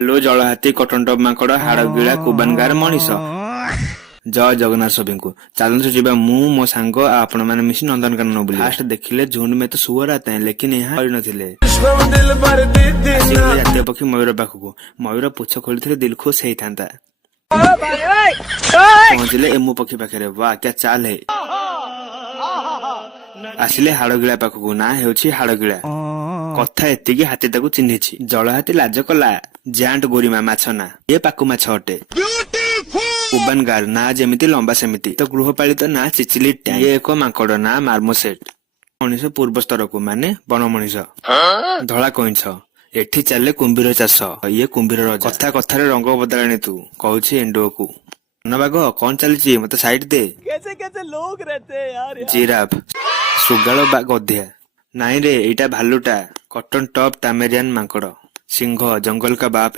लो जल हाथी कटन टप माकड़ हाड़ गिला कुबानगार मनीष जय जगन्नाथ सभी को चलते जी मु मो सांग आपण मैंने मिसी नंदनकानन बुली फास्ट देखिले झुंड में तो सुअर आते हैं लेकिन यहाँ नथिले जातीय पक्षी मयूर पाखक मयूर पुछ खोली दिल खुश होता पहुंचले एमु पक्षी पाखे वाह क्या चाल है आसिले हाड़गिला पाखक ना हेउछि हाड़गिला कथा एतिकी हाथी ताकू चिन्हिछि जल हाथी लाज कला जांट गोरीमा माछ ना ये पाकु माछ अटे कुबानगार ना जेमिति लंबा सेमिति तो गृहपालित ना चिचिली ये एक मांकड़ ना मार्मोसेट मनीष पूर्व स्तर को माने वन मनीष धला कइंछ एठी चले कुंभीर चाष ये कुंभीर राजा कथा कथारे रंग बदलाणी तू कहूछि एंडो को नबाग कौन चलछि मते साइड दे कैसे कैसे लोग रहते हैं यार जिराफ सुगाल बाग अधिया नाई रे एटा भालुटा कटन टप टामेरियन मांकड़ सिंह जंगल का बाप है।